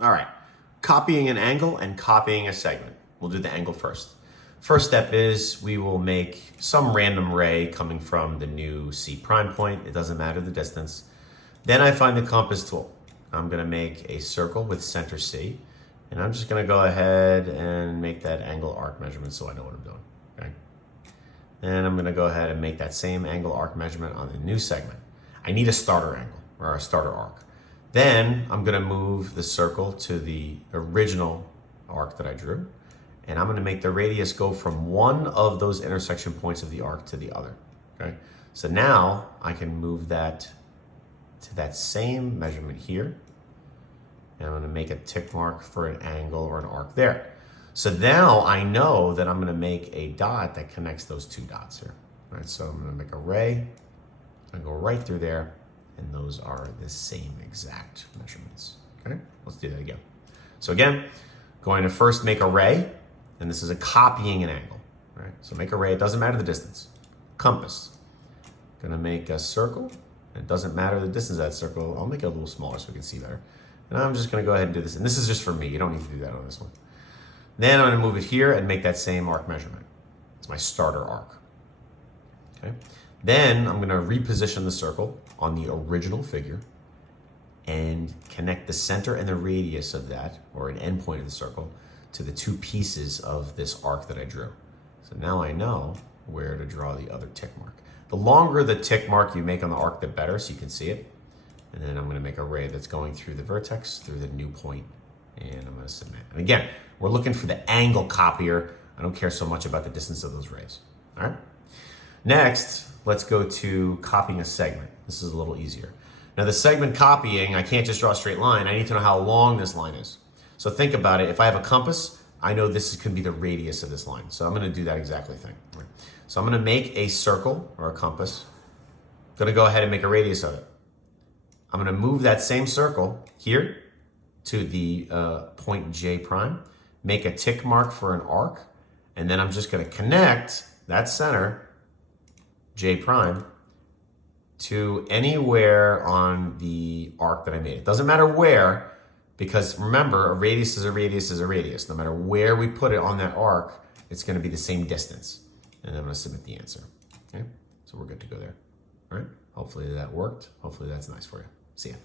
All right, copying an angle and copying a segment. We'll do the angle first. First step is we will make some random ray coming from the new C prime point. It doesn't matter the distance. Then I find the compass tool. I'm gonna make a circle with center C, and I'm just gonna go ahead and make that angle arc measurement so I know what I'm doing, okay? And I'm gonna go ahead and make that same angle arc measurement on the new segment. I need a starter angle or a starter arc. Then I'm gonna move the circle to the original arc that I drew, and I'm gonna make the radius go from one of those intersection points of the arc to the other, okay? So now I can move that to that same measurement here, and I'm gonna make a tick mark for an angle or an arc there. So now I know that I'm gonna make a dot that connects those two dots here, right? So I'm gonna make a ray, and go right through there, and those are the same exact measurements, okay? Let's do that again. So again, going to first make a ray, and this is a copying an angle, right? So make a ray, it doesn't matter the distance. Compass, gonna make a circle, it doesn't matter the distance of that circle. I'll make it a little smaller so we can see better. And I'm just gonna go ahead and do this, and this is just for me, you don't need to do that on this one. Then I'm gonna move it here and make that same arc measurement. It's my starter arc, okay? Then I'm gonna reposition the circle on the original figure and connect the center and the radius of that, or an endpoint of the circle, to the two pieces of this arc that I drew. So now I know where to draw the other tick mark. The longer the tick mark you make on the arc, the better, so you can see it. And then I'm gonna make a ray that's going through the vertex, through the new point, and I'm gonna submit. And again, we're looking for the angle copier. I don't care so much about the distance of those rays, all right? Next, let's go to copying a segment. This is a little easier. Now the segment copying, I can't just draw a straight line. I need to know how long this line is. So think about it. If I have a compass, I know this could be the radius of this line. So I'm gonna do that exactly thing. Right? So I'm gonna make a circle or a compass. I'm gonna go ahead and make a radius of it. I'm gonna move that same circle here to the point J prime, make a tick mark for an arc, and then I'm just gonna connect that center, J prime, to anywhere on the arc that I made. It doesn't matter where, because remember, a radius is a radius is a radius. No matter where we put it on that arc, it's gonna be the same distance. And I'm gonna submit the answer, okay? So we're good to go there, all right? Hopefully that worked. Hopefully that's nice for you. See ya.